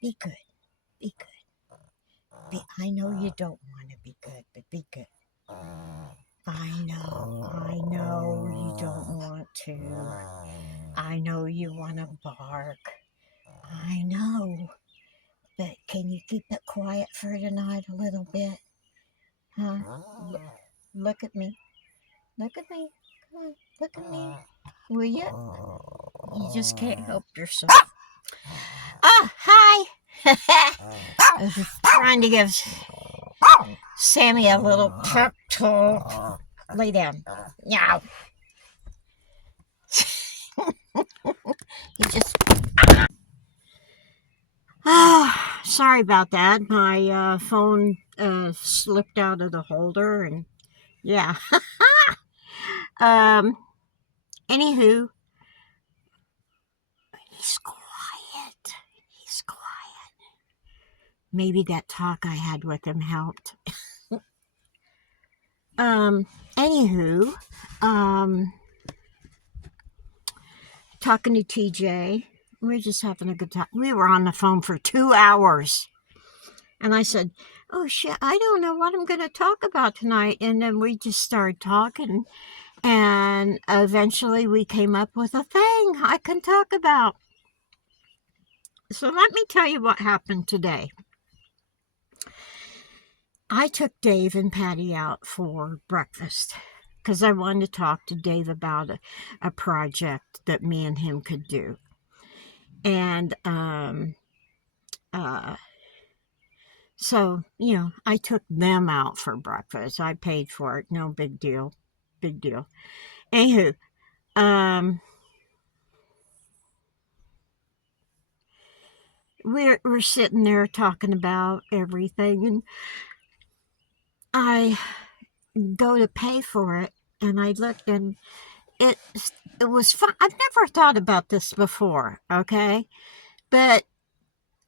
Be good. Be good. I know you don't want to be good, but be good. I know you don't want to. I know you want to bark. I know. But can you keep it quiet for tonight a little bit? Huh? Look at me. Look at me. Come on. Look at me. Will you? You just can't help yourself. Oh, hi. I was just trying to give Sammy a little pep talk. Lay down. Meow. You just. Ah, sorry about that. My phone slipped out of the holder, and yeah. um. Anywho, he's quiet. He's quiet. Maybe that talk I had with him helped. Um. Anywho, um, talking to TJ. We are just having a good time. We were on the phone for 2 hours. And I said, oh shit, I don't know what I'm going to talk about tonight. And then we just started talking. And eventually we came up with a thing I can talk about. So let me tell you what happened today. I took Dave and Patty out for breakfast because I wanted to talk to Dave about a project that me and him could do. And so, I took them out for breakfast. I paid for it. No big deal. Big deal. Anywho, we're sitting there talking about everything, and I go to pay for it, and I looked, and it was fun. I've never thought about this before, okay? But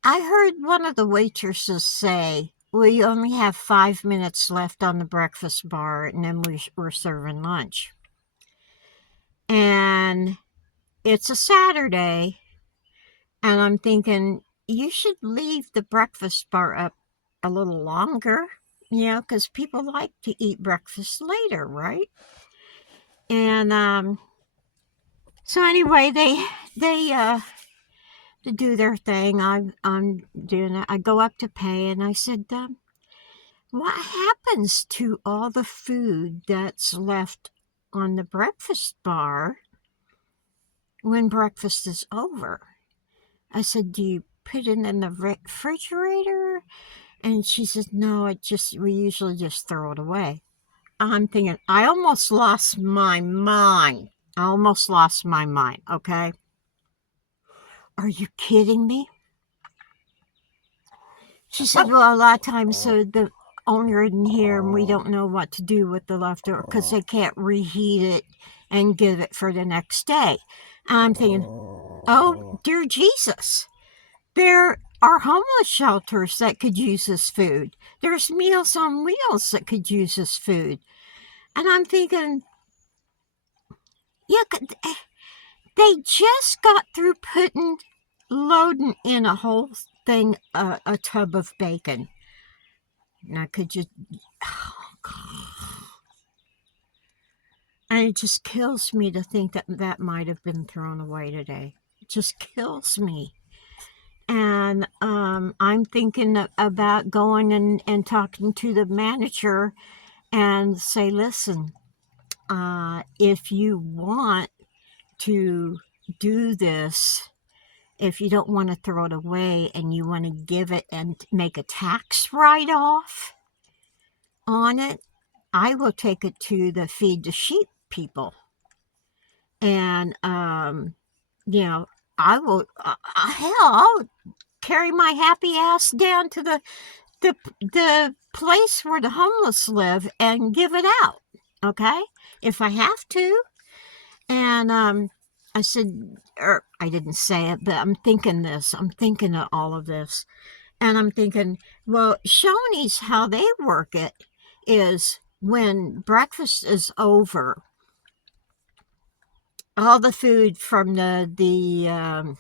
I heard one of the waitresses say, we only have 5 minutes left on the breakfast bar, and then we're serving lunch. And it's a Saturday, and I'm thinking, you should leave the breakfast bar up a little longer, because people like to eat breakfast later, right? And so anyway, they do their thing. I'm doing it. I go up to pay, and I said, what happens to all the food that's left on the breakfast bar when breakfast is over? I said, do you put it in the refrigerator? And she says, no, we usually just throw it away. I'm thinking, I almost lost my mind. Okay? Are you kidding me? She said, well, a lot of times so the owner isn't here and we don't know what to do with the leftover because they can't reheat it and give it for the next day. I'm thinking, oh, dear Jesus, there are homeless shelters that could use this food. There's Meals on Wheels that could use this food. And I'm thinking, yeah, they just got through loading in a whole thing, a tub of bacon. And I could just, oh God. And it just kills me to think that might have been thrown away today. It just kills me. And I'm thinking about going and talking to the manager and say, listen, if you want to do this, if you don't want to throw it away and you want to give it and make a tax write-off on it, I will take it to the Feed the Sheep people. And, I will, hell, I'll carry my happy ass down to the place where the homeless live and give it out, okay? If I have to. And I said, or I didn't say it, but I'm thinking of all of this. And I'm thinking, well, Shoney's, how they work it is when breakfast is over, all the food from the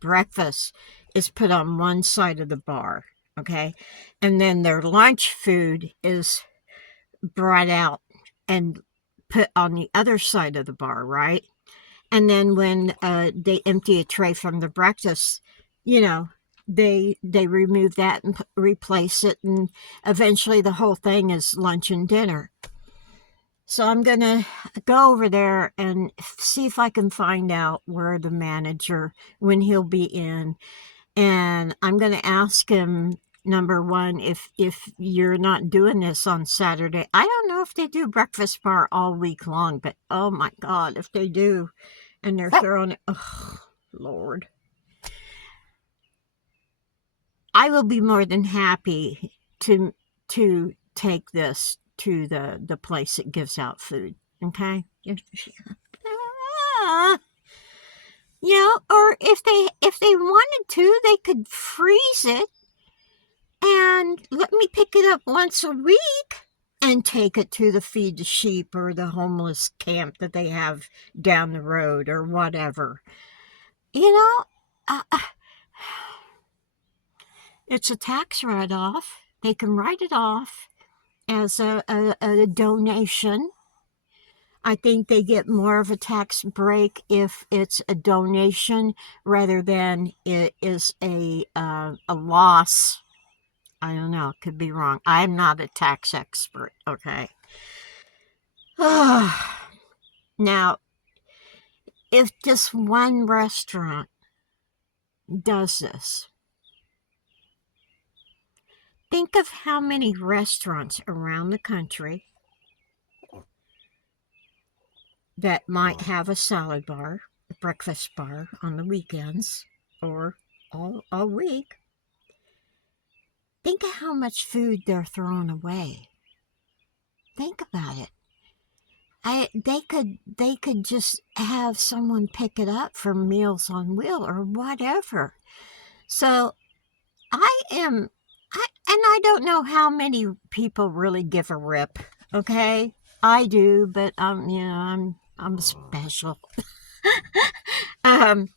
breakfast is put on one side of the bar, okay? And then their lunch food is brought out and put on the other side of the bar, right? And then when they empty a tray from the breakfast, you know, they remove that and replace it, and eventually the whole thing is lunch and dinner. So I'm gonna go over there and see if I can find out where the manager, when he'll be in, and I'm gonna ask him, number one, if you're not doing this on Saturday. I don't know if they do breakfast bar all week long, but oh my God, if they do, and they're throwing it, oh Lord, I will be more than happy to take this to the place that gives out food. Okay. Ah, or if they wanted to, they could freeze it and let me pick it up once a week and take it to the Feed the Sheep or the homeless camp that they have down the road or whatever. It's a tax write-off. They can write it off as a donation. I think they get more of a tax break if it's a donation rather than it is a loss. I don't know. Could be wrong. I'm not a tax expert. Okay. Now, if just one restaurant does this, think of how many restaurants around the country that might have a salad bar, a breakfast bar on the weekends or all week. Think of how much food they're throwing away. Think about it. They could just have someone pick it up for Meals on Wheel or whatever. So and I don't know how many people really give a rip. Okay, I do, but I'm special. But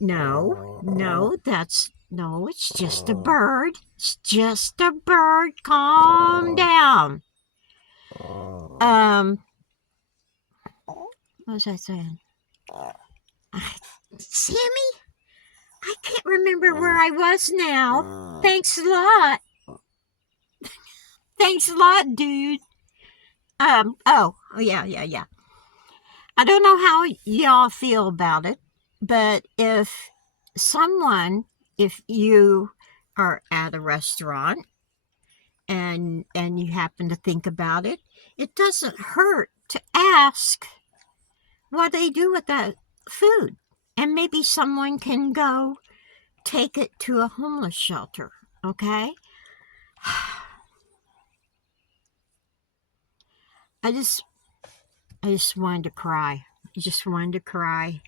no, it's just a bird. It's just a bird. Calm down. What was I saying? Sammy? I can't remember where I was now. Thanks a lot. Thanks a lot, dude. Oh, yeah. I don't know how y'all feel about it, but if you are at a restaurant and you happen to think about it, it doesn't hurt to ask what they do with that food. And maybe someone can go take it to a homeless shelter, okay? I just wanted to cry. I just wanted to cry.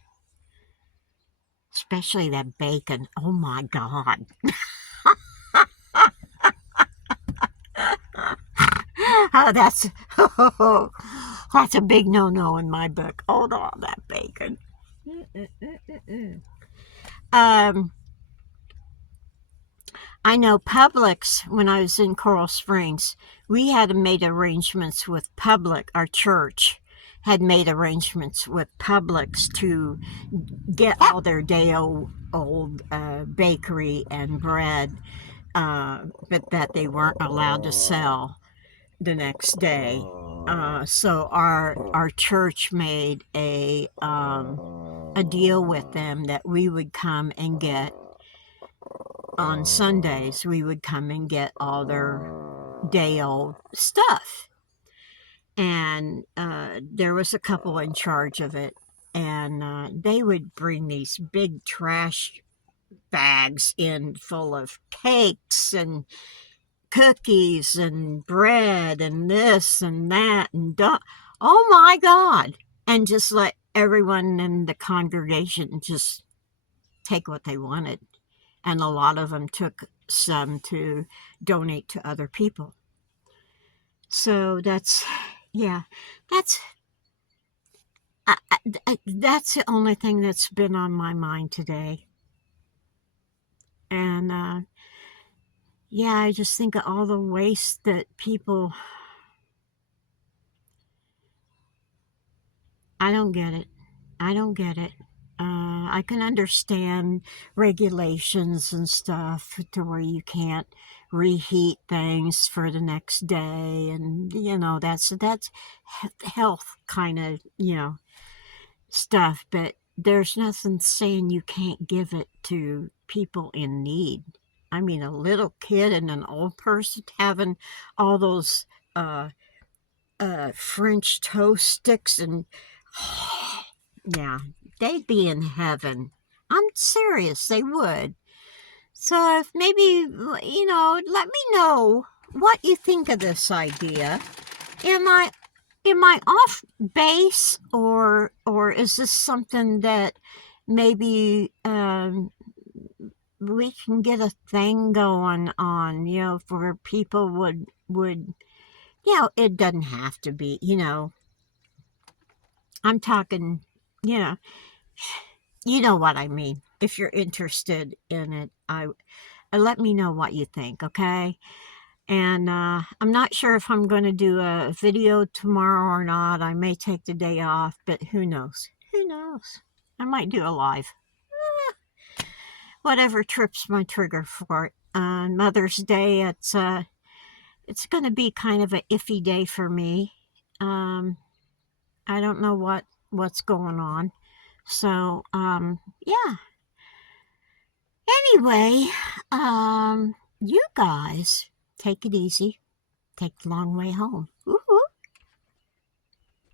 Especially that bacon. Oh my God. That's a big no-no in my book. Hold on, that bacon. I know Publix, when I was in Coral Springs, we had made arrangements with our church had made arrangements with Publix to get all their day-old bakery and bread, but that they weren't allowed to sell the next day. So our church made a deal with them that we would come and get on Sundays. We would come and get all their day-old stuff, and there was a couple in charge of it, and they would bring these big trash bags in full of cakes and cookies and bread and this and that and oh my God, and just let everyone in the congregation just take what they wanted, and a lot of them took some to donate to other people. So that's the only thing that's been on my mind today. And yeah, I just think of all the waste that people. I don't get it. I don't get it. I can understand regulations and stuff to where you can't reheat things for the next day, and that's health kind of stuff. But there's nothing saying you can't give it to people in need. I mean, a little kid and an old person having all those uh, French toast sticks and yeah, they'd be in heaven. I'm serious, they would. So if maybe, let me know what you think of this idea. Am I off base, or is this something that maybe we can get a thing going on, for people would it doesn't have to be, I'm talking, you know, you know what I mean. If you're interested in it, let me know what you think, okay? And I'm not sure if I'm going to do a video tomorrow or not. I may take the day off, but who knows? Who knows? I might do a live. Whatever trips my trigger for it. On Mother's Day, it's going to be kind of a iffy day for me. I don't know what's going on. So, yeah. Anyway, you guys take it easy. Take the long way home. Woo-hoo.